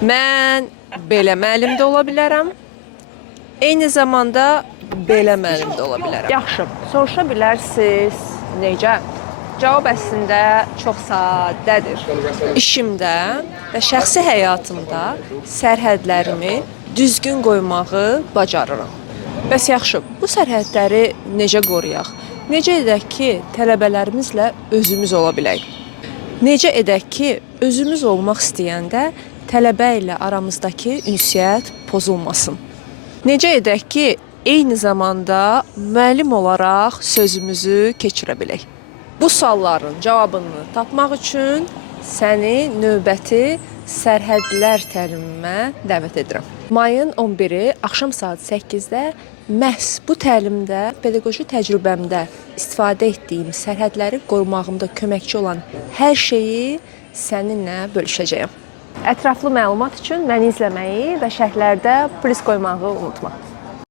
Mən belə müəllim də ola bilərəm. Eyni zamanda belə müəllim də ola bilərəm. Yaxşı, soruşa bilərsiniz, necə? Cavab əslində çox sadədir. İşimdə və şəxsi həyatımda sərhədlərimi düzgün qoymağı bacarıram. Bəs yaxşı, bu sərhədləri necə qoruyaq? Necə edək ki, tələbələrimizlə özümüz ola bilək? Necə edək ki, özümüz olmaq istəyəndə tələbə ilə aramızdakı ünsiyyət pozulmasın? Necə edək ki, eyni zamanda müəllim olaraq sözümüzü keçirə bilək? Bu sualların cavabını tapmaq üçün səni növbəti sərhədlər təlimimə dəvət edirəm. Mayın 11-i axşam saat 8-də məhz bu təlimdə pedaqoji təcrübəmdə istifadə etdiyim sərhədləri qorumağımda köməkçi olan hər şeyi səninlə bölüşəcəyəm. Ətraflı məlumat üçün məni izləməyi və şərhlərdə plus qoymağı unutma.